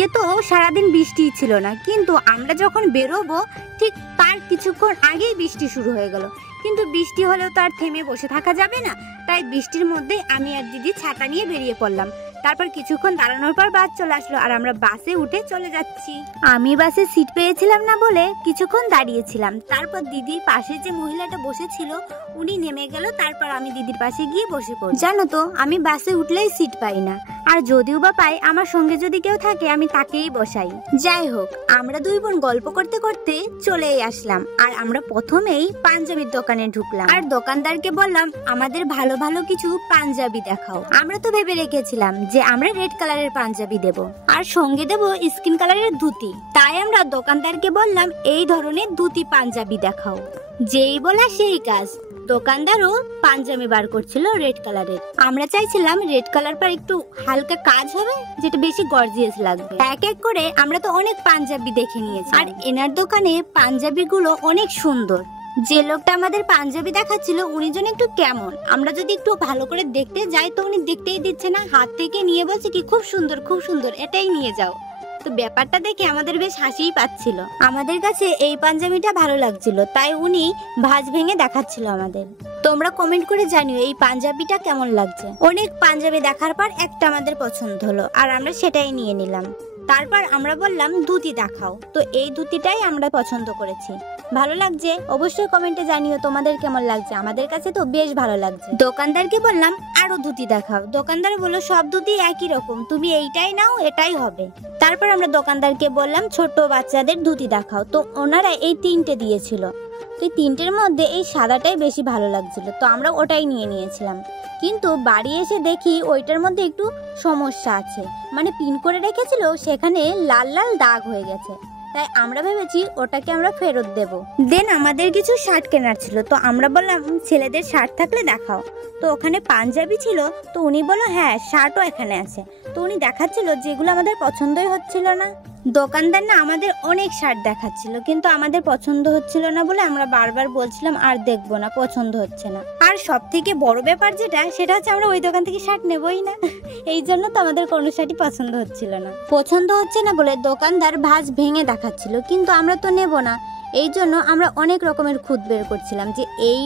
আজকে তো সারাদিন বৃষ্টি ছিল না, কিন্তু আমরা যখন বেরোবো ঠিক তার কিছুক্ষণ আগেই বৃষ্টি শুরু হয়ে গেল। কিন্তু বৃষ্টি হলেও তো আর থেমে বসে থাকা যাবে না, তাই বৃষ্টির মধ্যে আমি আর দিদি ছাতা নিয়ে বেরিয়ে পড়লাম। তারপর কিছুক্ষণ দাঁড়ানোর পর বাস চলে আসলো আর আমরা বাসে উঠে চলে যাচ্ছি। আমি বাসে সিট পেয়েছিলাম না বলে কিছুক্ষণ দাঁড়িয়েছিলাম। তারপর দিদির পাশে যে মহিলাটা বসেছিল উনি নেমে গেল, তারপর আমি দিদির পাশে গিয়ে বসে পড়ি। জানো তো আমি বাসে উঠলেই সিট পাই না, আর যদিও বা পাই আমার সঙ্গে যদি কেউ থাকে আমি তাকেই বসাই। যাই হোক, আমরা দুই বোন গল্প করতে করতে চলেই আসলাম আর আমরা প্রথমেই পাঞ্জাবির দোকানে ঢুকলাম আর দোকানদারকে বললাম আমাদের ভালো ভালো কিছু পাঞ্জাবি দেখাও। আমরা তো ভেবে রেখেছিলাম যে আমরা রেড কালারের পাঞ্জাবি দেব আর সঙ্গে দেব স্কিন কালারের ধুতি, তাই আমরা দোকানদারকে বললাম এই ধরনের ধুতি পাঞ্জাবি দেখাও। যেই বলা সেই কাজ, দোকানদারও পাঞ্জাবি বার করছিল রেড কালারের। আমরা চাইছিলাম রেড কালার পর একটু হালকা কাজ হবে যেটা বেশি গর্জিয়াস লাগবে। এক এক করে আমরা তো অনেক পাঞ্জাবি দেখে নিয়েছি আর এনার দোকানে পাঞ্জাবি গুলো অনেক সুন্দর। যে লোকটা আমাদের পাঞ্জাবি দেখাচ্ছিল উনি যেন একটু কেমন, আমরা যদি একটু ভালো করে দেখতে যাই তো উনি দেখতেই দিচ্ছে না, হাত থেকে নিয়ে বলছে কি খুব সুন্দর খুব সুন্দর, এটাই নিয়ে যাও। তো ব্যাপারটা দেখে আমাদের বেশ হাসিই পাচ্ছিল। আমাদের কাছে এই পাঞ্জাবিটা ভালো লাগছিল, তাই উনি ভাঁজ ভেঙে দেখাচ্ছিল আমাদের। তোমরা কমেন্ট করে জানিও এই পাঞ্জাবিটা কেমন লাগছে। অনেক পাঞ্জাবি দেখার পর একটা আমাদের পছন্দ হলো আর আমরা সেটাই নিয়ে নিলাম। তারপর আমরা বললাম ধুতি দেখাও, তো এই ধুতিটাই আমরা পছন্দ করেছি। ভালো লাগছে অবশ্যই কমেন্টে জানিও তোমাদের কেমন লাগছে। আমাদের কাছে তো বেশ ভালো লাগছে। দোকানদারকে বললাম আরো ধুতি দেখাও, দোকানদার বললো সব ধুতি একই রকম, তুমি এইটাই নাও এটাই হবে। তারপর আমরা দোকানদারকে বললাম ছোট বাচ্চাদের ধুতি দেখাও, তো ওনারা এই তিনটে দিয়েছিল। তো এই তিনটের মধ্যে এই সাদাটাই বেশি ভালো লাগছিল, তো আমরা ওটাই নিয়ে নিয়েছিলাম। কিন্তু বাড়ি এসে দেখি ওইটার মধ্যে একটু সমস্যা আছে, মানে পিন করে রেখেছিল সেখানে লাল লাল দাগ হয়ে গেছে, তাই আমরা ভেবেছি ওটাকে আমরা ফেরত দেব। দেন আমাদের কিছু শার্ট কেনার ছিল, তো আমরা বললাম ছেলেদের শার্ট থাকলে দেখাও। তো ওখানে পাঞ্জাবি ছিল, তো উনি বললো হ্যাঁ শার্টও এখানে আছে। তো উনি দেখাচ্ছিল যেগুলো আমাদের পছন্দই হচ্ছিল না। দোকানদার না আমাদের অনেক শার্ট দেখাচ্ছিল, কিন্তু আমাদের পছন্দ হচ্ছিল না বলে আমরা বারবার বলছিলাম আর দেখবো না, পছন্দ হচ্ছে না। আর সব থেকে বড় ব্যাপার সেটা হচ্ছে আমরা ওই দোকান থেকে শার্ট নেবই না, এই জন্য তো আমাদের কোনো শার্টই পছন্দ হচ্ছিল না। পছন্দ হচ্ছে না বলে দোকানদার ভাঁজ ভেঙে দেখাচ্ছিল, কিন্তু আমরা তো নেব না। এই জন্য আমরা অনেক রকমের খুঁত বের করছিলাম যে এই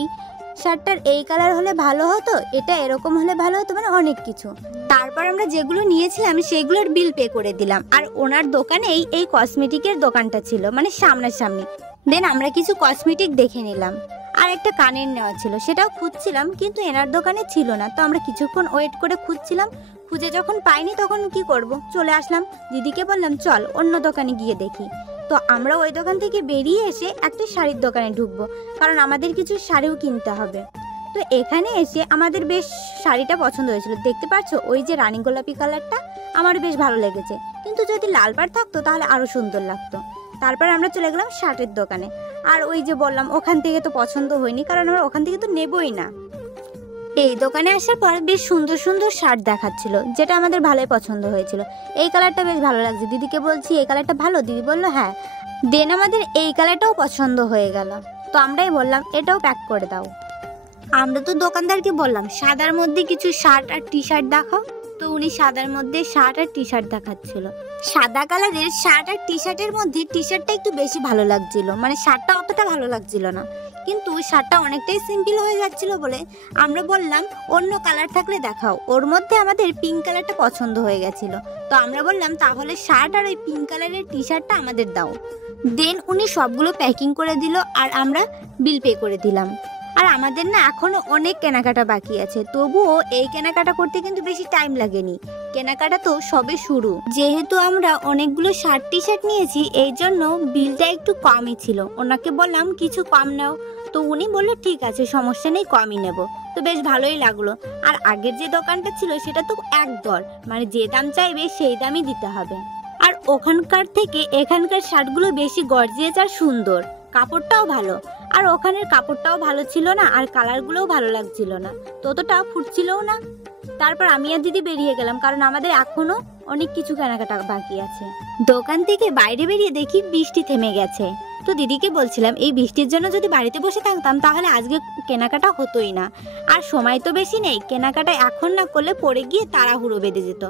শার্টটার এই কালার হলে ভালো হতো, এটা এরকম হলে ভালো হতো, মানে অনেক কিছু। তারপর আমরা যেগুলো নিয়েছিলাম সেগুলোর বিল পে করে দিলাম। আর ওনার দোকানেই এই কসমেটিকের দোকানটা ছিল, মানে সামনাসামনি। দেন আমরা কিছু কসমেটিক দেখে নিলাম আর একটা কানের নেওয়া ছিল, সেটাও খুঁজছিলাম, কিন্তু এনার দোকানে ছিল না। তো আমরা কিছুক্ষণ ওয়েট করে খুঁজছিলাম, খুঁজে যখন পাইনি তখন কি করব, চলে আসলাম। দিদিকে বললাম চল অন্য দোকানে গিয়ে দেখি। তো আমরা ওই দোকান থেকে বেরিয়ে এসে একটা শাড়ির দোকানে ঢুকবো, কারণ আমাদের কিছু শাড়িও কিনতে হবে। তো এখানে এসে আমাদের বেশ শাড়িটা পছন্দ হয়েছিল, দেখতে পাচ্ছ ওই যে রানী গোলাপি কালারটা আমার বেশ ভালো লেগেছে, কিন্তু যদি লাল পাড় থাকতো তাহলে আরো সুন্দর লাগতো। তারপর আমরা চলে গেলাম শার্টের দোকানে, আর ওই যে বললাম ওখান থেকে তো পছন্দ হয়নি, কারণ আমরা ওখান থেকে তো নেবই না। এই দোকানে আসার পর বেশ সুন্দর সুন্দর শার্ট দেখাচ্ছিল, যেটা আমাদের ভালোই পছন্দ হয়েছিল। এই কালারটা বেশ ভালো লাগছে, দিদিকে বলছি এই কালারটা ভালো, দিদি বললো হ্যাঁ। দেন আমাদের এই কালারটাও পছন্দ হয়ে গেল, তো আমরাই বললাম এটাও প্যাক করে দাও। আমরা তো দোকানদারকে বললাম সাদার মধ্যে কিছু শার্ট আর টি শার্ট দেখাও, তো উনি সাদার মধ্যে শার্ট আর টি শার্ট দেখাচ্ছিল। সাদা কালারের শার্ট আর টি শার্টের মধ্যে টি শার্টটা একটু বেশি ভালো লাগছিল, মানে শার্টটা অতটা ভালো লাগছিল না, কিন্তু শার্টটা অনেকটাই সিম্পল হয়ে যাচ্ছিল বলে আমরা বললাম অন্য কালার থাকলে দেখাও। ওর মধ্যে আমাদের পিঙ্ক কালারটা পছন্দ হয়ে গেছিল, তো আমরা বললাম তাহলে শার্ট আর ওই পিঙ্ক কালারের টি শার্টটা আমাদের দাও। দেন উনি সবগুলো প্যাকিং করে দিল আর আমরা বিল পে করে দিলাম। আর আমাদের না এখনো অনেক কেনাকাটা বাকি আছে, তবুও এই কেনাকাটা করতে কিন্তু বেশি টাইম লাগেনি, কেনাকাটা তো সবে শুরু। যেহেতু আমরা অনেকগুলো শার্ট টি শার্ট নিয়েছি এই জন্য বিলটা একটু কমই ছিল। ওনাকে বললাম কিছু কম নাও, তো উনি বললো ঠিক আছে সমস্যা নেই কমই নেব। তো বেশ ভালোই লাগলো। আর আগের যে দোকানটা ছিল সেটা তো এক দর, মানে যে দাম চাইবে সেই দামই দিতে হবে। আর ওখানকার থেকে এখানকার শার্টগুলো বেশি গর্জিয়াস আর সুন্দর, কাপড়টাও ভালো। আর ওখানের কাপড়টাও ভালো ছিল না, আর কালারগুলোও ভালো লাগছিল না, ততটা ফুটছিলও না। তারপর আমি আর দিদি বেরিয়ে গেলাম, কারণ আমাদের এখনো অনেক কিছু কেনাকাটা বাকি আছে। দোকান থেকে বাইরে বেরিয়ে দেখি বৃষ্টি থেমে গেছে। তো দিদিকে বলছিলাম এই বৃষ্টির জন্য যদি বাড়িতে বসে থাকতাম তাহলে আজকে কেনাকাটা হতোই না। আর সময় তো বেশি নেই, কেনাকাটা এখন না করলে পরে গিয়ে তাড়াহুড়ো বেঁধে যেত।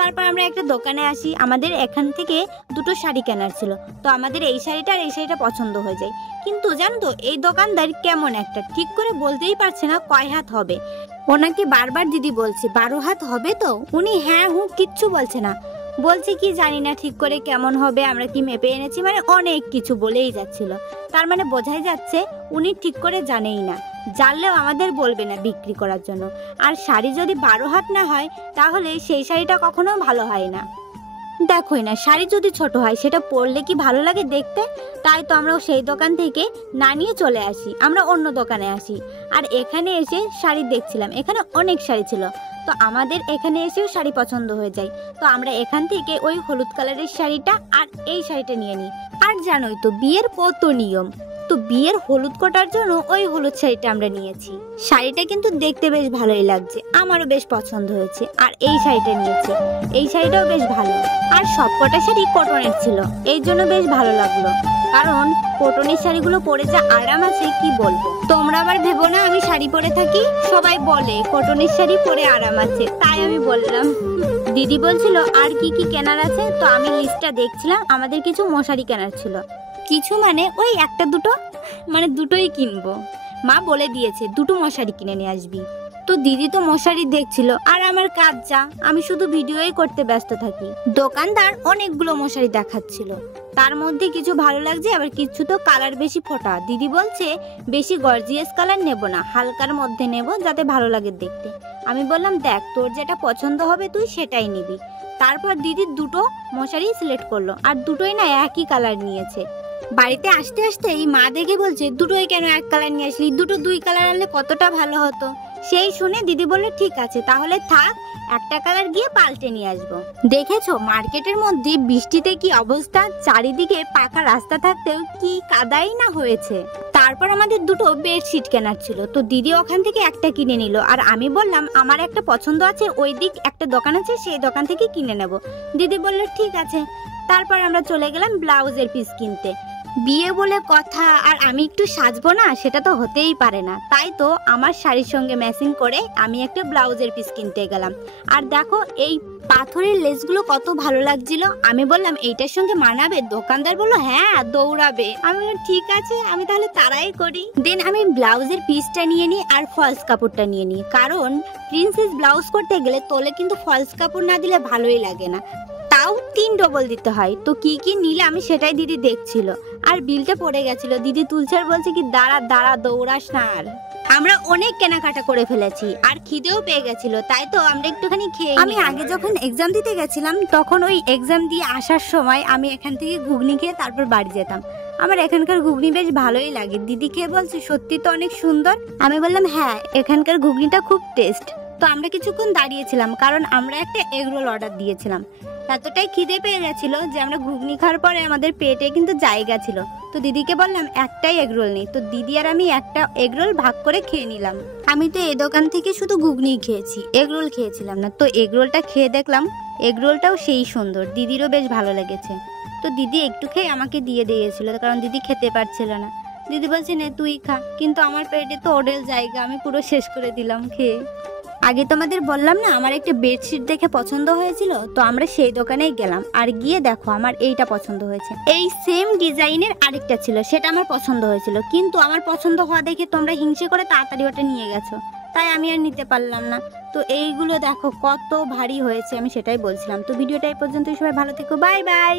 তারপর আমরা একটা দোকানে আসি, আমাদের এখান থেকে দুটো শাড়ি কেনার ছিল। তো আমাদের এই শাড়িটা আর এই শাড়িটা পছন্দ হয়ে যায়। কিন্তু জানো তো এই দোকানদার কেমন একটা, ঠিক করে বলতেই পারছে না কয় হাত হবে। ওনাকে বারবার দিদি বলছে 12 হাত হবে তো, উনি হ্যাঁ হু কিচ্ছু বলছে না, বলছে কি জানি না ঠিক করে কেমন হবে, আমরা কি মেপে এনেছি, মানে অনেক কিছু বলেই যাচ্ছিল। তার মানে বোঝাই যাচ্ছে উনি ঠিক করে জানেই না, জানলেও আমাদের বলবে না বিক্রি করার জন্য। আর শাড়ি যদি 12 হাত না হয় তাহলে সেই শাড়িটা কখনো ভালো হয় না। দেখোই না, শাড়ি যদি ছোট হয় সেটা পরলে কি ভালো লাগে দেখতে, তাই তো আমরা সেই দোকান থেকে না নিয়ে চলে আসি, আমরা অন্য দোকানে আসি। আর এখানে এসে শাড়ি দেখছিলাম, এখানে অনেক শাড়ি ছিল, তো আমাদের এখানে এসেও শাড়ি পছন্দ হয়ে যায়। তো আমরা এখান থেকে ওই হলুদ কালারের শাড়িটা আর এই শাড়িটা নিয়ে নিই। আর জানোই তো বিয়ের কত নিয়ম, তো বিয়ের হলুদ কোটার জন্য ওই হলুদ শাড়িটা আমরা নিয়েছি। শাড়িটা কিন্তু দেখতে বেশ ভালোই লাগছে, আমারও বেশ পছন্দ হয়েছে। আর এই শাড়িটা নিয়েছি, এই শাড়িটাও বেশ ভালো। আর সবকটা শাড়ি কটনের ছিল, এই জন্য বেশ ভালো লাগলো, কারণ কটনের শাড়িগুলো পরে যা আরাম আছে কি বলবো। তোমরা আবার ভেবো না আমি শাড়ি পরে থাকি, সবাই বলে কটনের শাড়ি পরে আরাম আছে, তাই আমি বললাম। দিদি বলছিল আর কি কি কেনার আছে, তো আমি লিস্টটা দেখছিলাম। আমাদের কিছু মশারি কেনার ছিল, কিছু মানে ওই একটা দুটো, মানে দুটোই কিনবো। মা বলে দিয়েছে দুটো মশারি কিনে নিয়ে আসবি। তো দিদি তো মশারি দেখছিল, আর আমার কাজ যা, আমি শুধু ভিডিওই করতে ব্যস্ত থাকি। দোকানদার অনেকগুলো মশারি দেখাচ্ছিল, তার মধ্যে কিছু ভালো লাগছে, আবার কিছু তো কালার বেশি ফোটা। দিদি বলছে বেশি গর্জিয়াস কালার নেব না, হালকার মধ্যে নেব যাতে ভালো লাগে দেখতে। আমি বললাম দেখ তোর যেটা পছন্দ হবে তুই সেটাই নিবি। তারপর দিদি দুটো মশারি সিলেক্ট করলো, আর দুটোই না একই কালার নিয়েছে। বাড়িতে আসতে আসতে এই মা দেখে বলছে দুটোই কেন এক কালার নিয়ে আসলি, দুটো দুই কালার আনলে কতটা ভালো হতো। সেই শুনে দিদি বলল ঠিক আছে তাহলে থাক, একটা কালার গিয়ে পাল্টে নিয়ে আসবো। দেখেছো মার্কেটের মধ্যে বৃষ্টিতে কি অবস্থা, চারিদিকে পাকা রাস্তা থাকতেও কি কাদাই না হয়েছে। তারপর আমাদের দুটো বেডশিট কেনার ছিল, তো দিদি ওখান থেকে একটা কিনে নিল, আর আমি বললাম আমার একটা পছন্দ আছে, ওই দিক একটা দোকান আছে সেই দোকান থেকে কিনে নেব। দিদি বলল ঠিক আছে। তারপর আমরা চলে গেলাম ব্লাউজের পিস কিনতে। বিয়ে বলে কথা, আর আমি একটু সাজবো না, সেটা তো হতেই পারে না। তাই তো আমার শাড়ির সঙ্গে ম্যাচিং করে আমি একটা ব্লাউজের পিস কিনতে গেলাম। আর দেখো এই পাথরের লেসগুলো কত ভালো লাগছিল। আমি বললাম এইটার সঙ্গে মানাবে, দোকানদার বললো হ্যাঁ দৌড়াবে। আমি বললাম ঠিক আছে, আমি তাহলে তারাই করি। দেন আমি ব্লাউজের পিসটা নিয়ে নিই আর ফলস কাপড়টা নিয়ে নিই, কারণ প্রিন্সেস ব্লাউজ করতে গেলে তোলে কিন্তু ফলস কাপড় না দিলে ভালোই লাগে না, তাও 3 ডবল দিতে হয়। তো কি কি নিলে আমি সেটাই দিদি দেখছিল, আর বিলটা পড়ে গেছিল। দিদি তুলছে আর বলছে কি দাঁড়া দাঁড়া দৌড়াস না। আর আমরা অনেক কেনাকাটা করে ফেলেছি, আর খিদেও পেয়ে গেছিল, তাই তো আমরা একটুখানি খেয়ে। আমি আগে যখন এক্সাম দিতে গেছিলাম তখন ওই এক্সাম দিয়ে আসার সময় আমি এখান থেকে ঘুগনি খেয়ে তারপর বাড়ি যেতাম। আমার এখানকার ঘুগনি বেশ ভালোই লাগে। দিদি খেয়ে বলছে সত্যি তো অনেক সুন্দর। আমি বললাম হ্যাঁ এখানকার ঘুগনিটা খুব টেস্ট। তো আমরা কিছুক্ষণ দাঁড়িয়েছিলাম, কারণ আমরা একটা এগরোল অর্ডার দিয়েছিলাম। এতটাই খিদে পেয়ে গেছিল যে আমরা ঘুগনি খাওয়ার পরে আমাদের পেটে কিন্তু জায়গা ছিল। তো দিদিকে বললাম একটাই এগরোল নেই, তো দিদি আর আমি একটা এগরোল ভাগ করে খেয়ে নিলাম। আমি তো এই দোকান থেকে শুধু ঘুগনি খেয়েছি, এগরোল খেয়েছিলাম না। তো এগরোলটা খেয়ে দেখলাম এগরোলটাও সেই সুন্দর, দিদিরও বেশ ভালো লেগেছে। তো দিদি একটু খেয়ে আমাকে দিয়ে দিয়েছিল, কারণ দিদি খেতে পারছিল না। দিদি বলছে নে তুই খা, কিন্তু আমার পেটে তো ওডেল জায়গা, আমি পুরো শেষ করে দিলাম খেয়ে। আগে তোমাদের বললাম না আমার একটা বেডশিট দেখে পছন্দ হয়েছিল, তো আমরা সেই দোকানেই গেলাম। আর গিয়ে দেখো আমার এইটা পছন্দ হয়েছে। এই সেম ডিজাইনের আরেকটা ছিল, সেটা আমার পছন্দ হয়েছিল, কিন্তু আমার পছন্দ হওয়া দেখে তোমরা হিংসে করে তাড়াতাড়ি ওটা নিয়ে গেছো, তাই আমি আর নিতে পারলাম না। তো এইগুলো দেখো কত ভারী হয়েছে, আমি সেটাই বলছিলাম। তো ভিডিওটা এই পর্যন্তই, সবাই ভালো থেকো, বাই বাই।